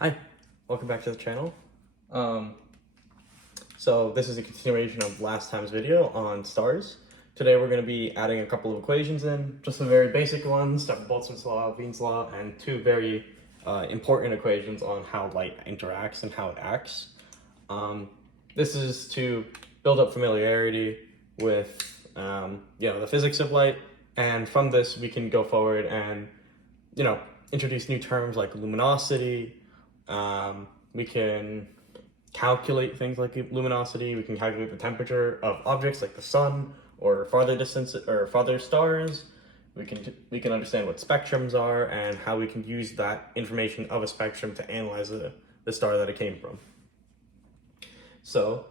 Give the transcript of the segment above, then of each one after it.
Hi, welcome back to the channel. So this is a continuation of last time's video on stars. Today we're going to be adding a couple of equations in, just some very basic ones, Boltzmann's law, Wien's law, and two very important equations on how light interacts and how it acts. This is to build up familiarity with the physics of light, and from this we can go forward and introduce new terms like luminosity. We can calculate things like luminosity. We can calculate the temperature of objects like the sun or farther distance or farther stars. We can understand what spectrums are and how we can use that information of a spectrum to analyze the star that it came from. So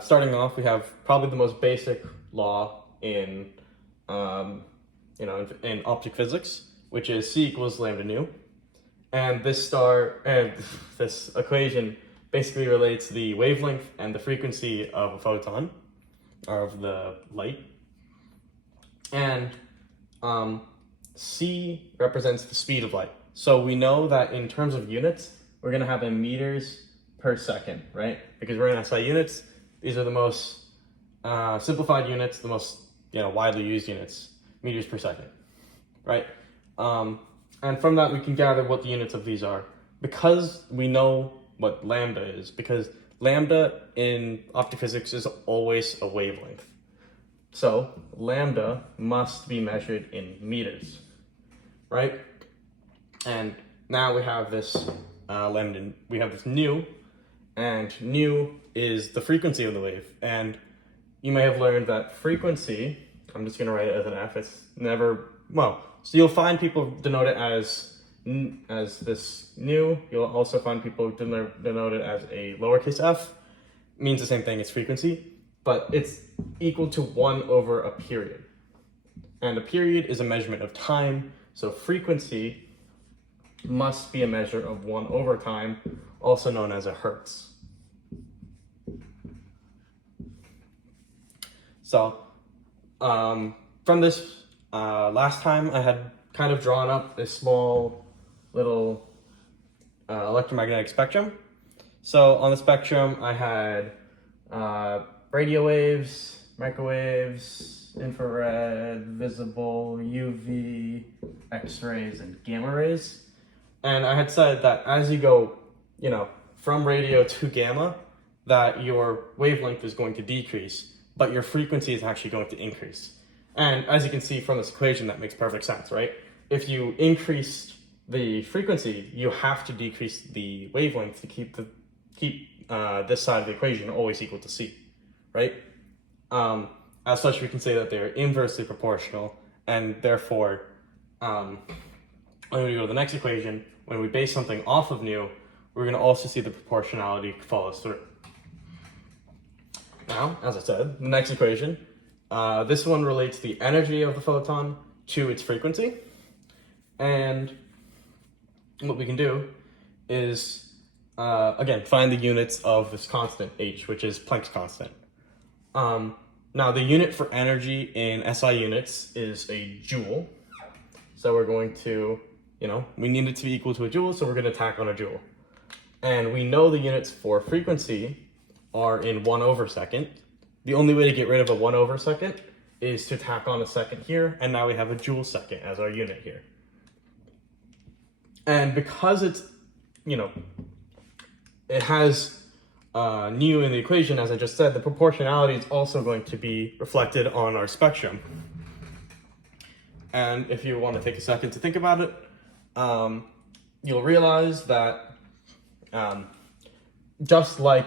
starting off, we have probably the most basic law in in optic physics, which is C equals lambda nu. And this equation basically relates the wavelength and the frequency of a photon, or of the light. And C represents the speed of light. So we know that in terms of units, we're going to have in meters per second, right? Because we're in SI units. These are the most simplified units, the most widely used units, meters per second, right? And from that, we can gather what the units of these are. Because we know what lambda is, because lambda in optic physics is always a wavelength. So lambda must be measured in meters, right? And now we have this we have this nu, and nu is the frequency of the wave. And you may have learned that frequency, I'm just gonna write it as an F, it's never, so you'll find people denote it as this nu. You'll also find people denote it as a lowercase f. It means the same thing, it's frequency, but it's equal to 1 over a period. And a period is a measurement of time, so frequency must be a measure of 1 over time, also known as a hertz. So from this last time, I had kind of drawn up a small little electromagnetic spectrum. So on the spectrum, I had radio waves, microwaves, infrared, visible, UV, X-rays, and gamma rays. And I had said that as you go, from radio to gamma, that your wavelength is going to decrease, but your frequency is actually going to increase. And as you can see from this equation, that makes perfect sense, right? If you increase the frequency, you have to decrease the wavelength to keep this side of the equation always equal to C, right? As such, we can say that they're inversely proportional, and therefore, when we go to the next equation, when we base something off of nu, we're going to also see the proportionality follows through. Now, as I said, the next equation, this one relates the energy of the photon to its frequency. And what we can do is, again, find the units of this constant h, which is Planck's constant. Now, the unit for energy in SI units is a joule. So we're going to, we need it to be equal to a joule, so we're going to tack on a joule. And we know the units for frequency are in 1 over second. The only way to get rid of a 1 over second is to tack on a second here, and now we have a joule second as our unit here. And because it's, it has nu in the equation, as I just said, the proportionality is also going to be reflected on our spectrum. And if you want to take a second to think about it, you'll realize that just like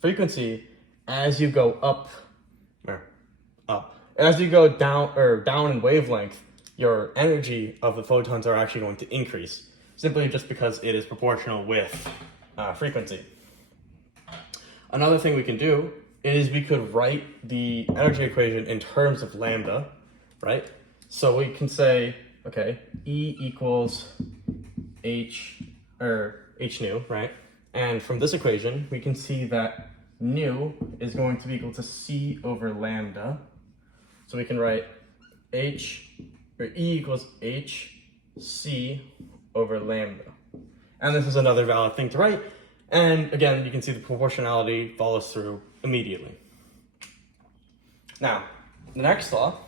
frequency, as you go as you go down in wavelength, your energy of the photons are actually going to increase, simply just because it is proportional with frequency. Another thing we can do is we could write the energy equation in terms of lambda, right? So we can say, okay, E equals h nu, right? And from this equation, we can see that nu is going to be equal to C over lambda. So we can write E equals h C over lambda. And this is another valid thing to write. And again, you can see the proportionality follows through immediately. Now, the next law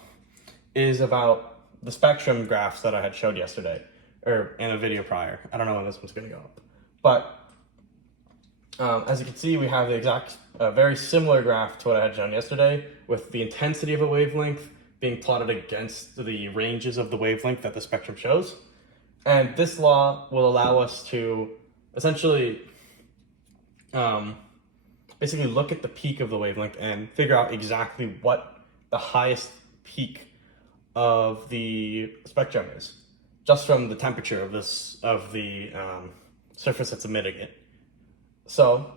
is about the spectrum graphs that I had showed yesterday, or in a video prior. I don't know when this one's going to go up. But as you can see, we have the exact, very similar graph to what I had shown yesterday, with the intensity of a wavelength being plotted against the ranges of the wavelength that the spectrum shows. And this law will allow us to essentially basically look at the peak of the wavelength and figure out exactly what the highest peak of the spectrum is, just from the temperature of the surface that's emitting it. So,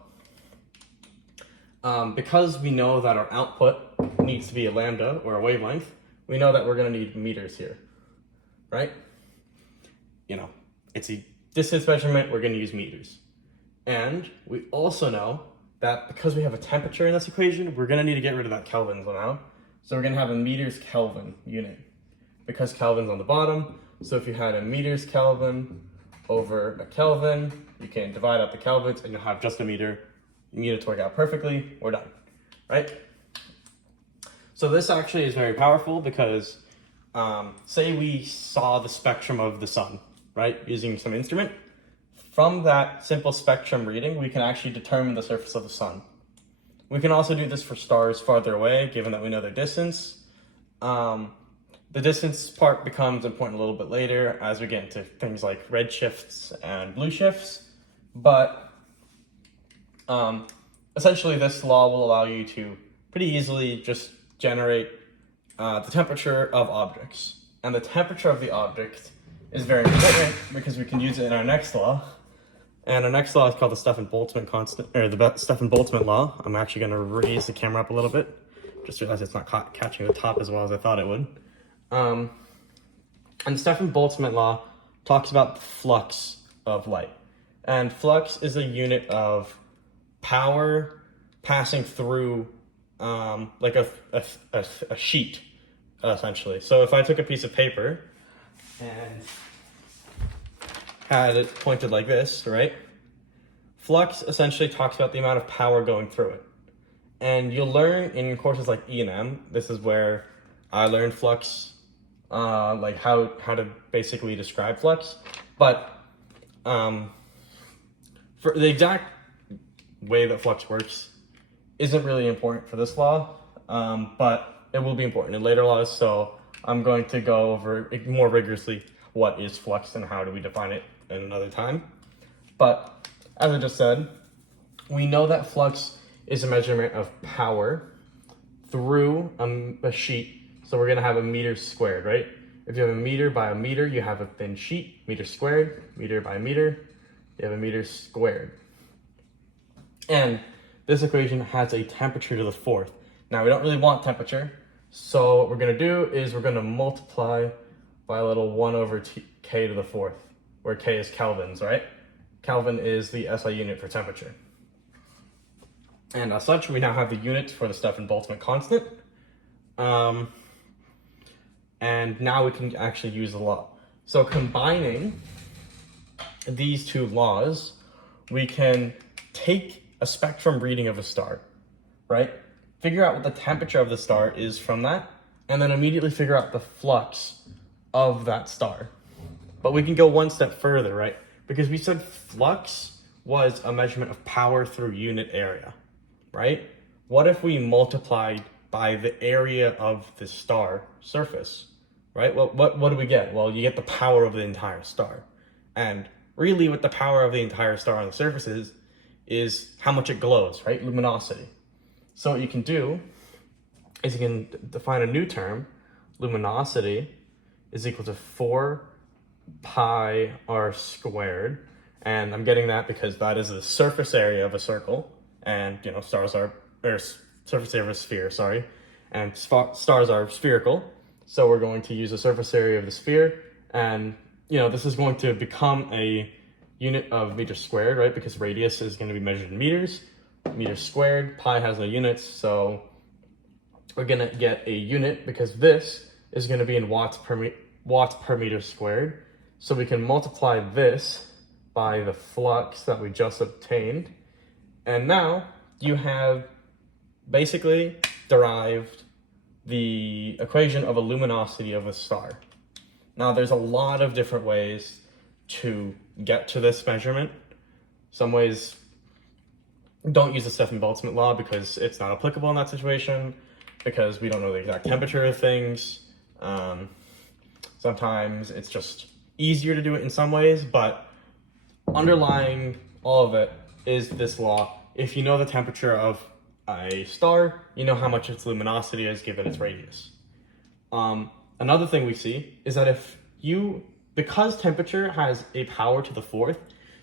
because we know that our output needs to be a lambda or a wavelength, we know that we're going to need meters here, right? You know, it's a distance measurement, we're going to use meters. And we also know that because we have a temperature in this equation, we're going to need to get rid of that Kelvin now. So we're going to have a meters Kelvin unit, because Kelvin's on the bottom. So if you had a meters Kelvin over a Kelvin, you can divide out the kelvins and you'll have just a meter. Units work out perfectly, we're done, right? So this actually is very powerful because say we saw the spectrum of the sun, right, using some instrument. From that simple spectrum reading, we can actually determine the surface of the sun. We can also do this for stars farther away, given that we know their distance. The distance part becomes important a little bit later as we get into things like red shifts and blue shifts. But essentially this law will allow you to pretty easily just generate the temperature of objects. And the temperature of the object is very important because we can use it in our next law. And our next law is called the Stefan-Boltzmann constant, or the Stefan-Boltzmann law. I'm actually going to raise the camera up a little bit. Just realized it's not catching the top as well as I thought it would. And the Stefan-Boltzmann law talks about the flux of light. And flux is a unit of power passing through like a sheet, essentially. So if I took a piece of paper and had it pointed like this, right? Flux essentially talks about the amount of power going through it. And you'll learn in courses like E&M, this is where I learned flux, like how to basically describe flux. But for the exact way that flux works isn't really important for this law, but it will be important in later laws. So I'm going to go over more rigorously what is flux and how do we define it in another time. But as I just said, we know that flux is a measurement of power through a sheet. So we're going to have a meter squared, right? If you have a meter by a meter, you have a thin sheet. Meter squared, meter by meter, you have a meter squared. And this equation has a temperature to the fourth. Now, we don't really want temperature. So what we're going to do is we're going to multiply by a little 1 over k to the fourth, where k is kelvins, right? Kelvin is the SI unit for temperature. And as such, we now have the units for the Stefan-Boltzmann constant. And now we can actually use the law. So combining these two laws, we can take a spectrum reading of a star, right? Figure out what the temperature of the star is from that, and then immediately figure out the flux of that star. But we can go one step further, right? Because we said flux was a measurement of power through unit area, right? What if we multiplied by the area of the star surface, right? Well, what do we get? Well, you get the power of the entire star. And really what the power of the entire star on the surface is how much it glows, right? Luminosity. So what you can do is you can define a new term. Luminosity is equal to 4 pi r squared. And I'm getting that because that is the surface area of a circle. And, you know, stars are, or surface area of a sphere, sorry. And stars are spherical. So we're going to use the surface area of the sphere. And, you know, this is going to become a unit of meters squared, right? Because radius is going to be measured in meters. Meters squared, pi has no units. So we're going to get a unit because this is going to be in watts per meter squared. So we can multiply this by the flux that we just obtained. And now you have basically derived the equation of a luminosity of a star. Now there's a lot of different ways to get to this measurement. Some ways don't use the Stefan-Boltzmann law because it's not applicable in that situation, because we don't know the exact temperature of things. Sometimes it's just easier to do it in some ways, but underlying all of it is this law. If you know the temperature of a star, you know how much its luminosity is given its radius. Another thing we see is that because temperature has a power to the fourth,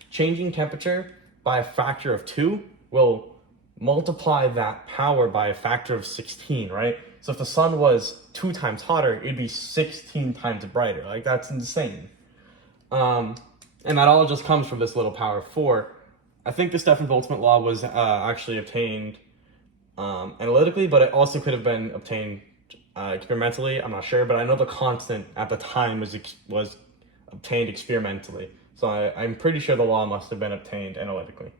changing temperature by a factor of 2 will multiply that power by a factor of 16, right? So if the sun was 2 times hotter, it'd be 16 times brighter. Like, that's insane. And that all just comes from this little power of 4. I think the Stefan-Boltzmann law was actually obtained analytically, but it also could have been obtained experimentally. I'm not sure, but I know the constant at the time was obtained experimentally. So I'm pretty sure the law must have been obtained analytically.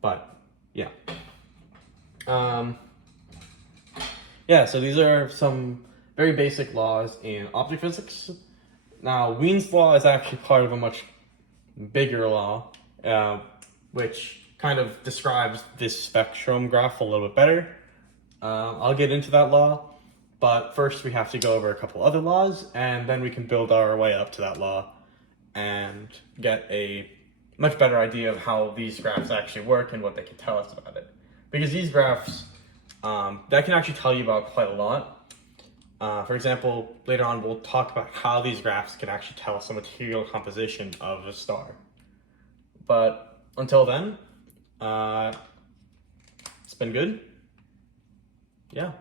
But yeah. So these are some very basic laws in optic physics. Now, Wien's law is actually part of a much bigger law, which kind of describes this spectrum graph a little bit better. I'll get into that law, but first we have to go over a couple other laws, and then we can build our way up to that law and get a much better idea of how these graphs actually work and what they can tell us about it. Because these graphs, that can actually tell you about quite a lot. For example, later on we'll talk about how these graphs can actually tell us the material composition of a star. But until then, it's been good. Yeah.